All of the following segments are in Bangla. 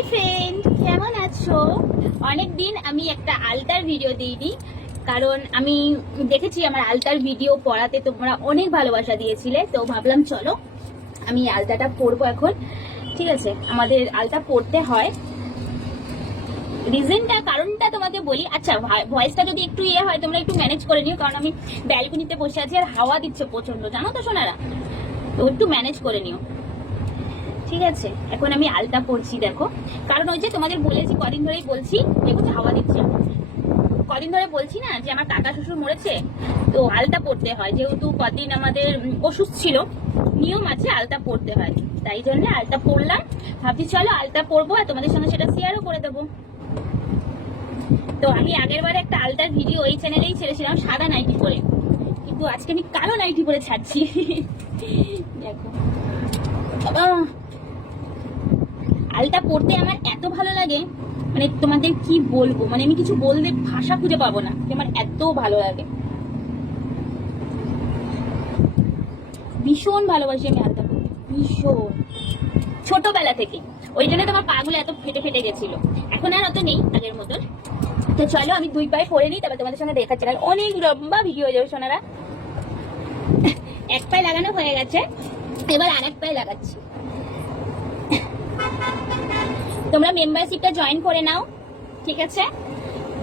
হাই ফ্রেন্ড, কেমন আছো? অনেকদিন আমি একটা আলতার ভিডিও দিইনি, কারণ আমি দেখেছি আমার আলতার ভিডিও পড়াতে তোমরা অনেক ভালোবাসা দিয়েছিলে। তো ভাবলাম চলো আমি আলতাটা পরবো এখন। ঠিক আছে, আমাদের আলতা পরতে হয়। রিজনটা, কারণটা তোমাদের বলি। আচ্ছা, ভয়েসটা যদি একটু হয় তোমরা একটু ম্যানেজ করে নিও, কারণ আমি ব্যালকনিতে বসে আছি আর হাওয়া দিচ্ছে প্রচন্ড, জানো তো সোনারা, তো একটু ম্যানেজ করে নিও। ঠিক আছে, এখন আমি আলতা পরছি, দেখো। কারণ ওই যে তোমাদের বলেছি, কদিন ধরেই বলছি, দেখো হাওয়া দিচ্ছে, কদিন ধরে বলছি না যে আমার কাকা শ্বশুর মরেছে, তো আলতা পরতে হয়। যেহেতু কদিন আমাদের ওষুধ ছিল, নিয়ম আছে আলতা পরতে হয়, তাই জন্য আলতা পরলাম। ভাবছি চলো আলতা পরবো আর তোমাদের সঙ্গে সেটা শেয়ারও করে দেবো। তো আমি আগের বারে একটা আলতার ভিডিও এই চ্যানেলেই ছেড়েছিলাম সাদা নাইটি পরে, কিন্তু আজকে আমি কালো নাইটি পরে ছাড়ছি। দেখো আলতা পরতে আমার এত ভালো লাগে, মানে তোমাদের কি বলবো, মানে আমি কিছু বলতে ভাষা খুঁজে পাবো না, আমার এত ভালো লাগে, ভীষণ ভালোবাসি আমি আলতা পরতে, ভীষণ, ছোটবেলা থেকে। ওই জন্য তোমার পা গুলো এত ফেটে ফেটে গেছিল, এখন আর অত নেই আগের মতন। তো চলো আমি দুই পায়ে পরে নিই, তারপর তোমাদের সঙ্গে দেখাচ্ছি, কারণ অনেক লম্বা ভিডিও হয়ে যাবে সোনারা। এক পায়ে লাগানো হয়ে গেছে, এবার আরেক পায়ে লাগাচ্ছি। তোমরা মেম্বারশিপটা জয়েন করে নাও, ঠিক আছে?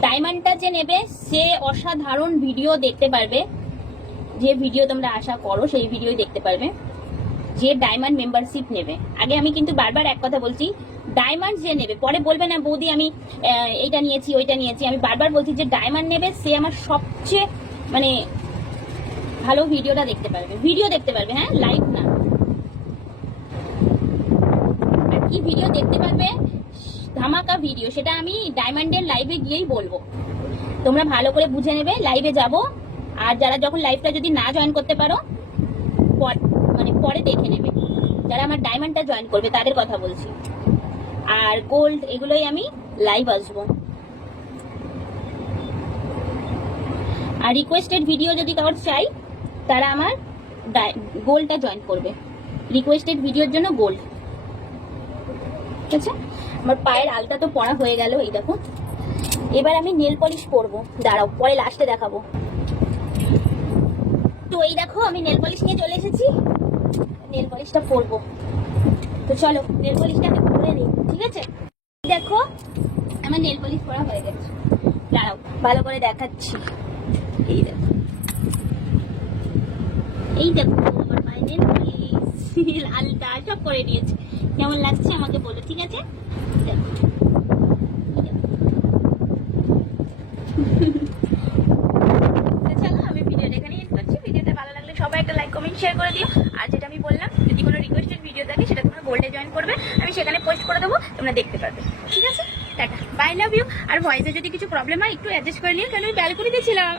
ডায়মন্ডটা যে নেবে সে অসাধারণ ভিডিও দেখতে পারবে, যে ভিডিও তোমরা আশা করো সেই ভিডিও দেখতে পারবে। যে ডায়মন্ড মেম্বারশিপ নেবে, আগে আমি কিন্তু বারবার এক কথা বলছি, ডায়মন্ড যে নেবে, পরে বলবে না বৌদি আমি এইটা নিয়েছি ওইটা নিয়েছি, আমি বারবার বলছি যে ডায়মন্ড নেবে সে আমার সবচেয়ে মানে ভালো ভিডিওটা দেখতে পারবে, ভিডিও দেখতে পারবে, হ্যাঁ, লাইভ না। আর কি ভিডিও দেখতে পারবে, ধামাকা ভিডিও, সেটা আমি ডায়মন্ডের লাইভে গিয়েই বলবো, তোমরা ভালো করে বুঝে নেবে। লাইভে যাব, আর যারা যখন লাইভটা যদি না জয়েন করতে পারো মানে পরে দেখে নেবে, যারা আমার ডায়মন্ডটা জয়েন করবে তাদের কথা বলছি। আর গোল্ড এগুলোই আমি লাইভ আসবো। আর রিকোয়েস্টেড ভিডিও যদি কারোর চাই, তারা আমার গোল্ডটা জয়েন করবে, রিকোয়েস্টেড ভিডিওর জন্য গোল্ড। ঠিক আছে, আমার পায়ের আলতা তো পরা হয়ে গেল, এই দেখো। এবার আমি নেল পলিশ পরবো, দাঁড়াও পরে লাস্টে দেখাবো। তো এই দেখো আমি নেল পলিশ নিয়ে চলে এসেছি, নেল পলিশটা পরবো। তো চলো নেল পলিশটা পরে নিই, ঠিক আছে? দেখো আমার নেল পলিশ পরা হয়ে গেছে, দাঁড়াও ভালো করে দেখাচ্ছি। এই দেখো, এই দেখো আমার পায়ে নেল পলিশ, আলতা সব করে নিয়েছি। কেমন লাগছে আমাকে বলো, ঠিক আছে? দেখো চলো আমি ভিডিওটা এখানে এন্ড করছি। ভিডিওটা ভালো লাগলে সবাই একটা লাইক কমেন্ট শেয়ার করে দিও। আর যেটা আমি বললাম, যদি কোনো রিকোয়েস্টেড ভিডিও থাকে সেটা তোমরা গোল্ডে জয়েন করবে, আমি সেখানে পোস্ট করে দেবো, তোমরা দেখতে পাবে, ঠিক আছে? Tata, bye, love you. আর ভয়েসে যদি কিছু প্রবলেম হয় একটু অ্যাডজাস্ট করে নিও, কারণ আমি ব্যালকনিতে ছিলাম।